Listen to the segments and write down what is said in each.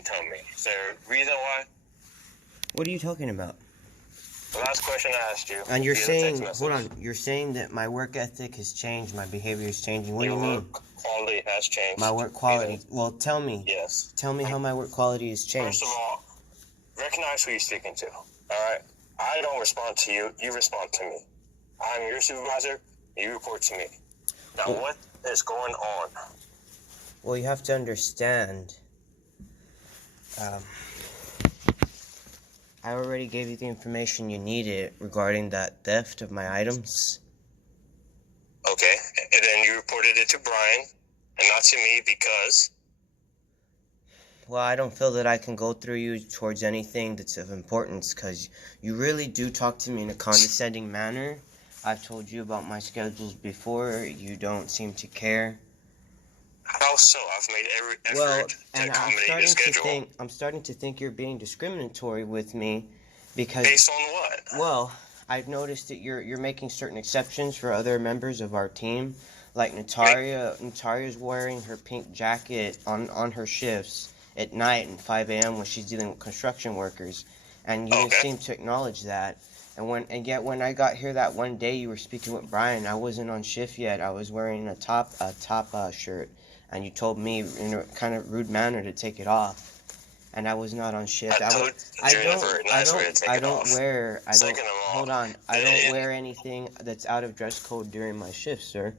didn't tell me. Is there a reason why? What are you talking about? The last question I asked you. And you're saying, hold on, you're saying that my work ethic has changed, my behavior is changing. What do you mean? Your work quality has changed. My work quality. Well, tell me. Yes. Tell me how my work quality has changed. First of all, recognize who you're speaking to. Alright? I don't respond to you, you respond to me. I'm your supervisor, you report to me. Now what is going on? Well, you have to understand, I already gave you the information you needed regarding that theft of my items. Okay, and then you reported it to Brian, and not to me because... Well, I don't feel that I can go through you towards anything that's of importance, because you really do talk to me in a condescending manner. I've told you about my schedules before, you don't seem to care. How so? I've made every effort to accommodate your schedule. I'm starting to think you're being discriminatory with me, because... Based on what? Well, I've noticed that you're making certain exceptions for other members of our team. Like Nataria's wearing her pink jacket on her shifts at night and 5 a.m. when she's dealing with construction workers. And you didn't seem to acknowledge that. And yet when I got here that one day you were speaking with Brian, I wasn't on shift yet. I was wearing a top shirt. And you told me in a kind of rude manner to take it off, and I was not on shift. I don't wear anything that's out of dress code during my shift, sir.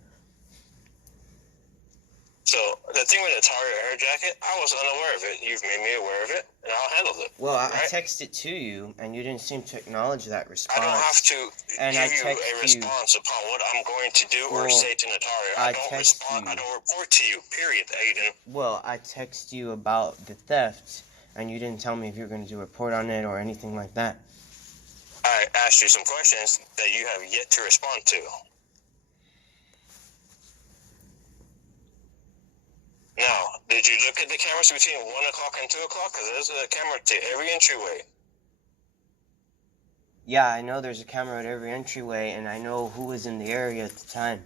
So the thing with the Nataria hair jacket, I was unaware of it. You've made me aware of it, and I'll handle it. Well, I texted to you, and you didn't seem to acknowledge that response. I don't have to give you a response upon what I'm going to do or say to Nataria. I don't respond. I don't report to you, period, Aiden. Well, I text you about the theft, and you didn't tell me if you were going to do a report on it or anything like that. I asked you some questions that you have yet to respond to. Now, did you look at the cameras between 1 o'clock and 2 o'clock? Because there's a camera to every entryway. Yeah, I know there's a camera at every entryway, and I know who was in the area at the time.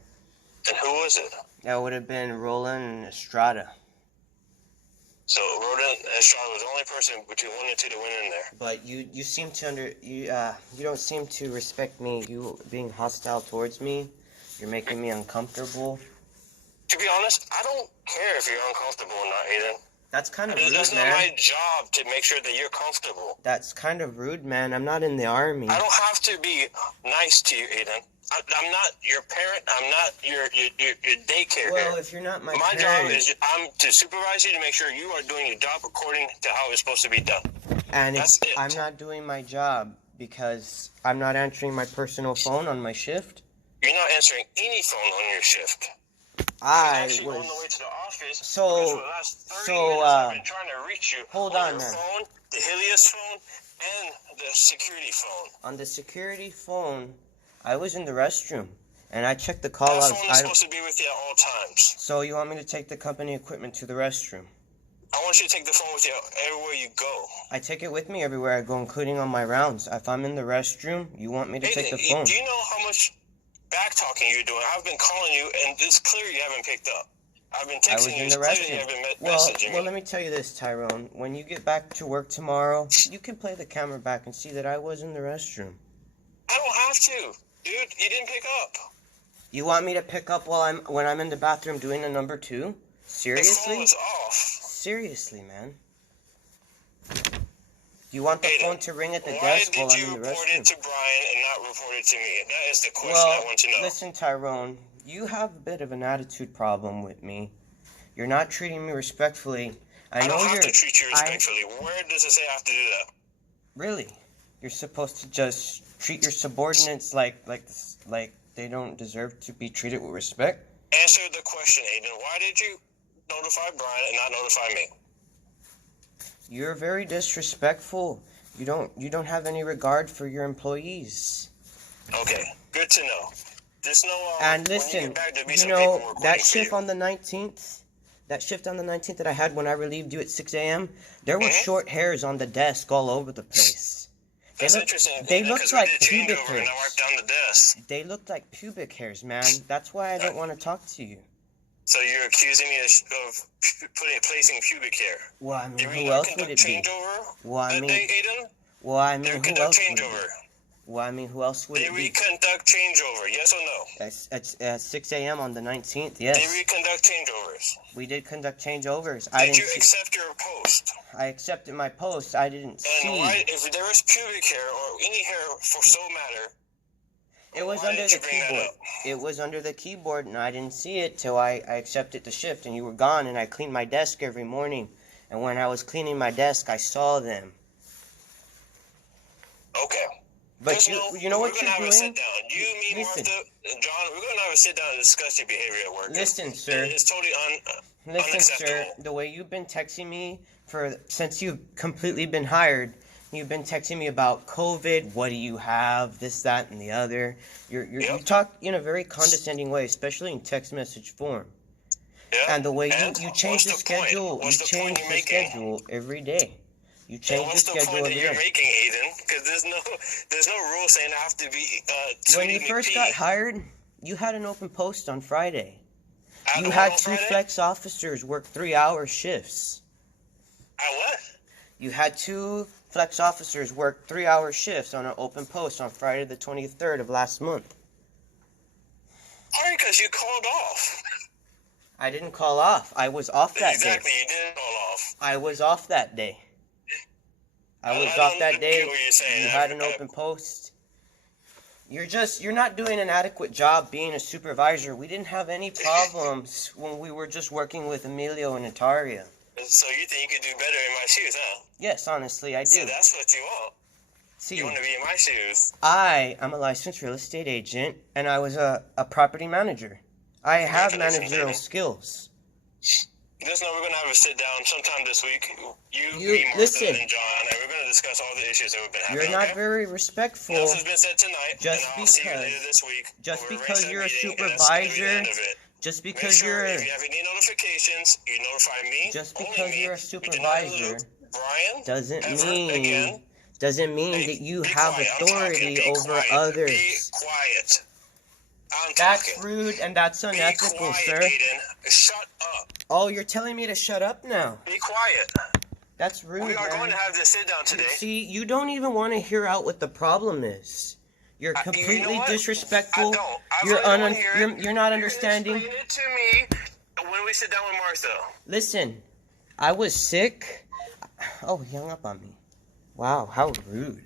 And who was it? That would have been Roland and Estrada. So Roland and Estrada was the only person between 1 and 2 that went in there. But you seem to you don't seem to respect me. You being hostile towards me. You're making me uncomfortable. To be honest, I don't care if you're uncomfortable or not, Aiden. That's kind of rude, man. That's not my job to make sure that you're comfortable. That's kind of rude, man. I'm not in the army. I don't have to be nice to you, Aiden. I'm not your parent. I'm not your daycare. Well, if you're not my parent... job is I'm to supervise you to make sure you are doing your job according to how it's supposed to be done. And I'm not doing my job because I'm not answering my personal phone on my shift. You're not answering any phone on your shift. I was on the way to the office. So for the last 30 minutes I've been trying to reach you. Hold on, your man. Phone, the Helios phone, and the security phone. On the security phone, I was in the restroom, and I checked the call logs. That phone is supposed to be with you at all times. So you want me to take the company equipment to the restroom? I want you to take the phone with you everywhere you go. I take it with me everywhere I go, including on my rounds. If I'm in the restroom, you want me to take the phone. Do you know how much back talking you're doing? I've been calling you, and it's clear you haven't picked up. I've been texting you, it's clear you haven't messaging me. Well, let me tell you this, Tyrone. When you get back to work tomorrow, you can play the camera back and see that I was in the restroom. I don't have to. Dude, you didn't pick up. You want me to pick up when I'm in the bathroom doing a number 2? Seriously? The phone was off. Seriously, man. You want the phone to ring at the desk while I'm in the restroom? Why did you report it to Brian and not report it to me? That is the question I want to know. Listen, Tyrone, you have a bit of an attitude problem with me. You're not treating me respectfully. I don't have to treat you respectfully. Where does it say I have to do that? Really? You're supposed to just treat your subordinates like they don't deserve to be treated with respect? Answer the question, Aiden. Why did you notify Brian and not notify me? You're very disrespectful. You don't have any regard for your employees. Okay, good to know. Just know and listen, that shift on the 19th, that I had when I relieved you at 6 a.m., there were short hairs on the desk all over the place. They looked like pubic hairs. They looked like pubic hairs, man. That's why I don't want to talk to you. So you're accusing me of placing pubic hair. Well, I mean, Did we who not else would conduct it be? changeover Well, I that mean, day, Aiden? well, I Did mean, we who conduct else would it changeover? be? Well, I mean, who else would Did it we be? conduct changeover? Yes or no? At 6 a.m. on the 19th, Did yes. we conduct changeovers? We did conduct changeovers. Did you accept your post? I accepted my post. I didn't see. And why, if there was pubic hair or any hair for so matter, It was why under didn't the you bring that keyboard. up? It was under the keyboard, and I didn't see it till I accepted the shift, and you were gone, and I cleaned my desk every morning. And when I was cleaning my desk, I saw them. Okay. But you know what you're We're gonna have a sit doing? down. You, me, Listen. Martha, and John. We're gonna have a sit down and discuss your behavior at work. Listen, sir. It's totally Listen, sir. unacceptable. The way you've been texting me since you've completely been hired, you've been texting me about COVID. What do you have? This, that, and the other. You talk in a very condescending way, especially in text message form. Yeah. And the way And you change the schedule, you change the schedule every day. You change the schedule What's the point that every you're day. making, Aiden? Because there's no rule saying I have to be. When you Sweetie first McPea. got hired, you had an open post on Friday. I You don't had know, 2 Friday? flex officers work 3-hour shifts. I what? You had 2 flex officers work 3-hour shifts on an open post on Friday the 23rd of last month. Sorry, because you called off. I didn't call off. I was off that Exactly, day. you didn't call off. I was off that day. I was I off don't that get day. what you're saying. You had an open post. You're not doing an adequate job being a supervisor. We didn't have any problems when we were just working with Emilio and Nataria. So you think you could do better in my shoes, huh? Yes, honestly, I do. So that's what you want. See, You want to be in my shoes. I am a licensed real estate agent, and I was a property manager. I have Congratulations, managerial David. skills. Just know we're going to have a sit down sometime this week. You me, Martha, listen. and John, and we're going to discuss all the issues that have been happening. You're not okay? very respectful. Enough has been said tonight, Just and I'll see you because- later this week. just We'll because arrange that you're a meeting, and that's gonna be the supervisor, end of it. Just Make because sure you're if you have any notifications, you notify me. just only because me. you're a You do not supervisor loop Brian, doesn't ever mean again. that you Be have quiet. I'm authority talking. Be over quiet. others. Be quiet. I'm That's talking. rude and that's Be unethical, quiet, sir. Aiden. Shut up. Oh, you're telling me to shut up now. Be quiet. That's rude, We are man. going to have this sit down today. See, you don't even want to hear out what the problem is. You're You know completely what? disrespectful. I don't. I You're really don't hear it. you're not You can understanding. explain it to me when we sit down with Martha. Listen, I was sick. Oh, he hung up on me. Wow, how rude.